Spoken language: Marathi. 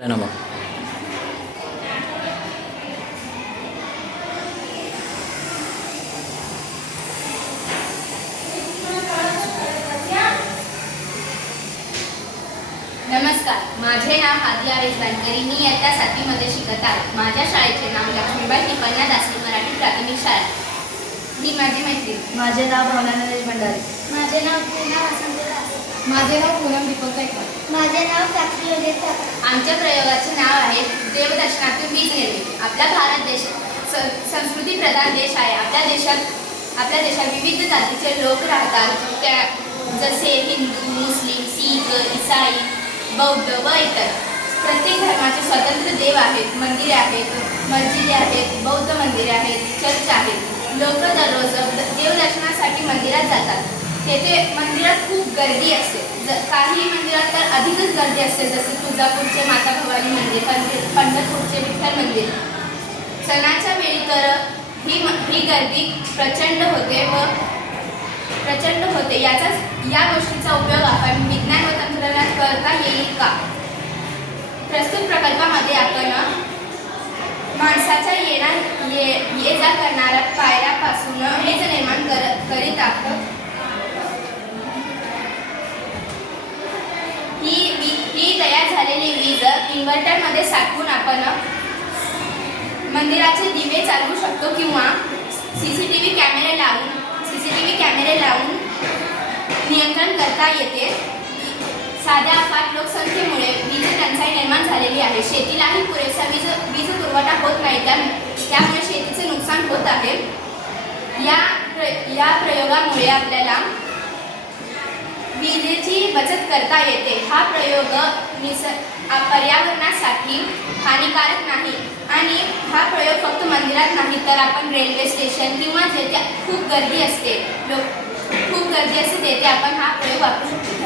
ना मग नमस्कार. माझे नाव आदिया वेसबांकरी मी इयत्ता सातवीमध्ये शिकत आहे. माझ्या शाळेचे नाव लक्ष्मीबाई टिपण्या दासरी मराठी प्राथमिक शाळा. ही माझी मैत्रीण. माझे नाव भावना नरेश भंडारी. माझे नाव पूर्णा वसंत माझे नाव पूनम दीपक गायकवाड. माझे नाव साक्षी योगेश आमच्या प्रयोगाचे नाव आहे देवदर्शनातून वीज निर्मिती. आपला भारत देश संस्कृती प्रधान देश आहे. आपल्या देशात आपल्या देशात विविध जातीचे लोक राहतात. त्या जसे हिंदू मुस्लिम सिख इसाई बौद्ध व इतर. प्रत्येक धर्माचे स्वतंत्र देव आहेत. मंदिरे आहेत मस्जिदे आहेत बौद्ध मंदिरे आहेत चर्च आहेत. लोक दररोज देवदर्शनासाठी मंदिरात जातात. तेथे मंदिरात खूप गर्दी असते. ज काही मंदिरात तर अधिकच गर्दी असते. जसे तुळजापूरचे माता भवानी मंदिर पंढ- पंढरपूरचे विठ्ठल मंदिर. सणाच्या वेळी तर ही ही गर्दी प्रचंड होते व प्रचंड होते. याचाच या गोष्टीचा उपयोग आपण विज्ञान व तंत्रज्ञान करता येईल का? प्रस्तुत प्रकल्पामध्ये आपण माणसाच्या येणार ये ये जा करणाऱ्या पायऱ्यापासून वीज इन्व्हर्टरमध्ये साठवून आपण मंदिराचे दिवे चालवू शकतो किंवा सी सी टी व्ही कॅमेरे लावून सी सी टी व्ही कॅमेरे लावून नियंत्रण करता येते. साध्या अफाट लोकसंख्येमुळे वीज टंचाई निर्माण झालेली आहे. शेतीलाही पुरेसा वीज वीज पुरवठा होत नाही तर त्यामुळे शेतीचे नुकसान होत आहे. या प्र- या प्रयोगामुळे आपल्याला विजेची बचत करता येते. हा प्रयोग निस पर्यावरणासाठी हानिकारक नाही आणि हा प्रयोग फक्त मंदिरात नाही तर आपण रेल्वे स्टेशन किंवा जेथे खूप गर्दी असते लोक खूप गर्दी असते तेथे आपण हा प्रयोग वापरू शकतो.